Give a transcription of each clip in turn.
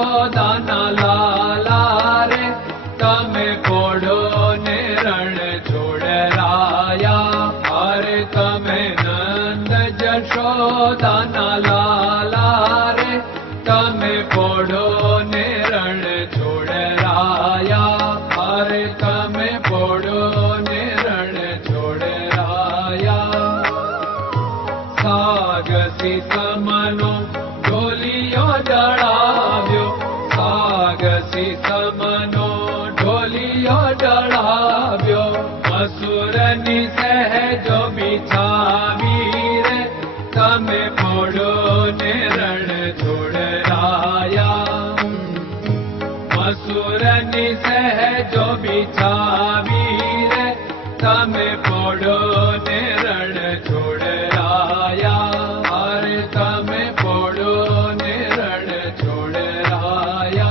જશોદાના લાલા રે તમે પોડો ને રણ છોડરાયા. અરે તમે નંદ જશોદાના લાલા રે તમે પોડો ને રણ છોડરાયા. અરે તમે પોડો ને રણ છોડરાયા. સાગસી સમનો ઢોલિયો ડળાવ્યો, સાગસી સમનો ઢોલિયો ડળાવ્યો. મસૂરની સહેજો બિછાવી રે તમે પોડો ને રણ છોડરાયા. મસૂરની સહેજો બિછાવી રે તમે પોડો ને રણ છોડરાયા. અરે તમે પોડો ને રણ છોડરાયા.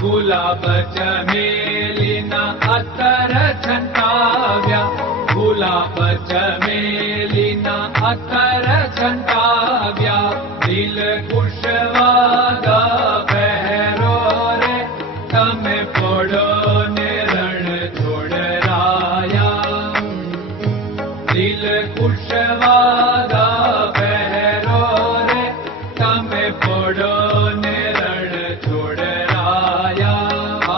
ગુલાબ ચમેલીના અત્તર છંટાવ્યા, ગુલાબ ચમેલીના અત્તર છંટાવ્યા. દિલ કુશવાદા પહેરો રે તમે પોડો ને રણ છોડરાયા. દિલ કુશવાદા પહેરો રે તમે પોડો ને રણ છોડરાયા.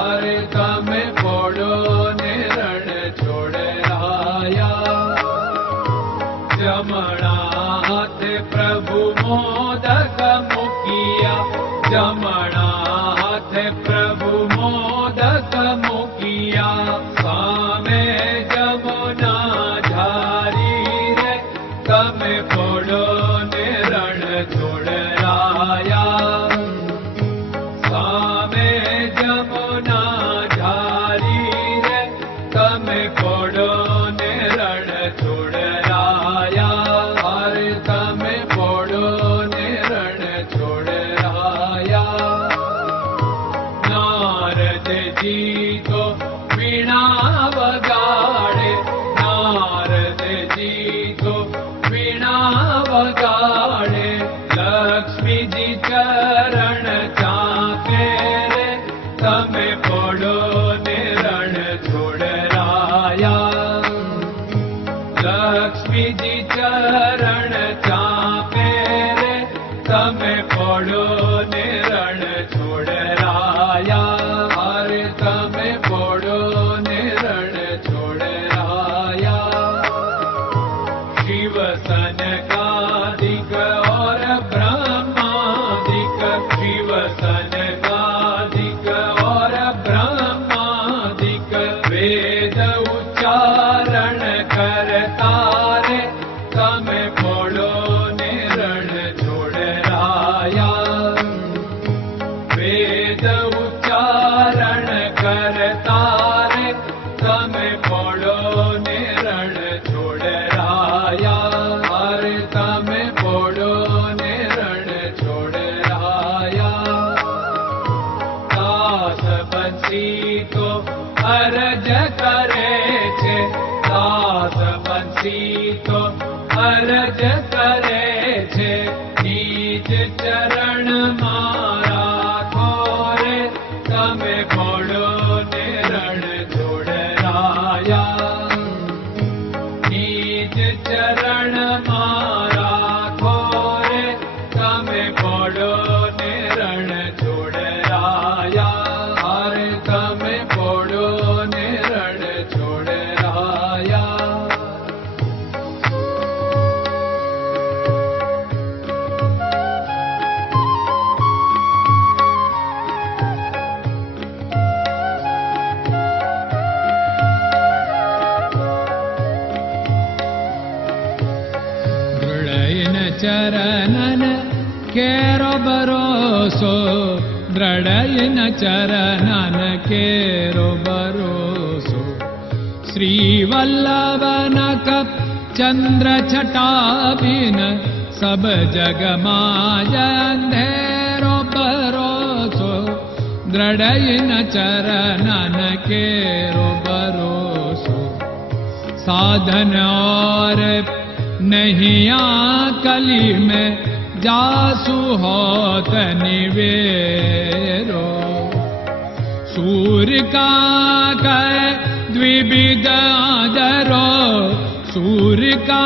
અરે તમે પોડો ને રણ છોડરાયા. જમણા હાથે પ્રભુ મોદક મૂકિયા, જમણા હાથે પ્રભુ મોદક મૂકિયા. સામે જમુના ઝારી રે તમે પોડો ને રણ છોડરાયા. સામે જમુના ઝારી રે તમે પોડો ને રણ છોડરાયા. અરે તમે પોડો ને રણ છોડરાયા. નારદજી તો વીણા વગાડે, નારદજી તો વીણા વગાડે. લક્ષ્મીજી ચરણ ચાકે રે તમે પોડો ને રણ છોડરાયા. લક્ષ્મીજી ચરણ ચાપે રે તમે પોડો ને રણ છોડરાયા. અરે તમે પોડો ને રણ છોડરાયા. શિવ સનકાદિક और ब्रह्मादिक, शिव सनकादिक और ब्रह्मादिक. वेद उच्चारण करता रे તમે પોડો ને રણ છોડરાયા. વેદ ઉચ્ચારણ કરતા રે તમે પોડો ને રણ છોડરાયા. અરે તમે પોડો ને રણ છોડરાયા. દાસ બંસી તો અરજ કરે છે, દાસ બંસી તો અરજ કરે છે. નીચ ચરણ મારા ખોરે તમે પોડો ને રણ છોડરાયા. નીચ ચરણ મારા ખોરે તમે પોડો ને રણ છોડરાયા. અરે તમે પોડો ને રણ છોડરાયા. ચરણન કેરો ભરોસો, દ્રઢયન ચરણન કેરો ભરોસો. શ્રી વલ્લભન કપ ચંદ્ર છટાબિન સબ જગમાં અંધેરો ભરોસો. દ્રઢયન ચરણન કેરો ભરોસો. साधन और नहीं कली में जासु होत निवेरो। सूर्य का कै द्विविध आदरो, सूर्य का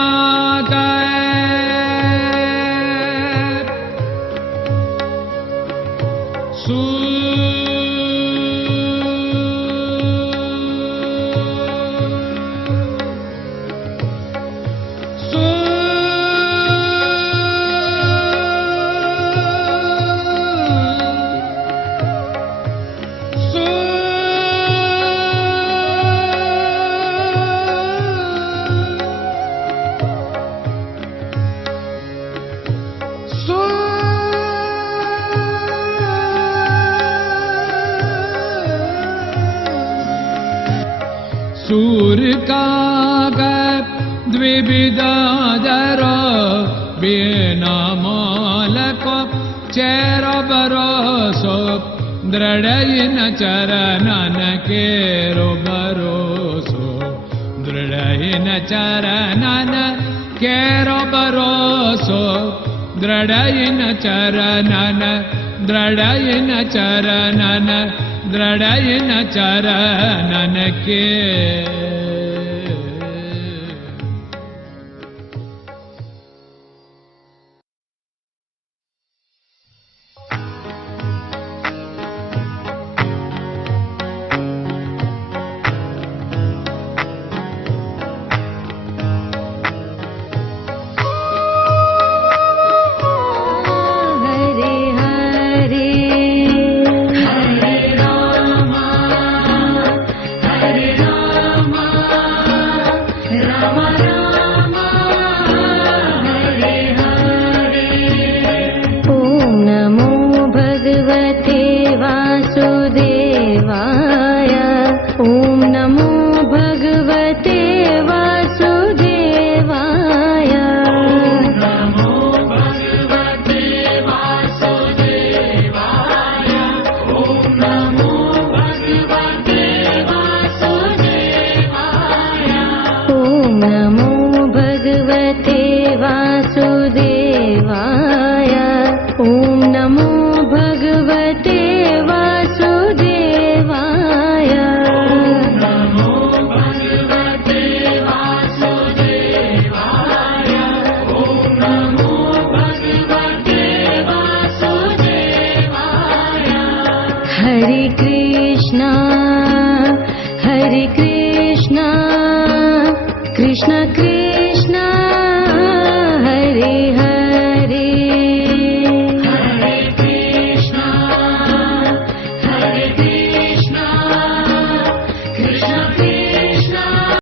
सूर्य का द्विविधादरो, बिना मालको चेर भरोसो, दृढ़ चरणन केरो भरोसो, दृढ़ चरणन केरो भरोसो, दृढ़ चरणन, दृढ़ चरणन, दृढ़ चरणन के। Krishna Krishna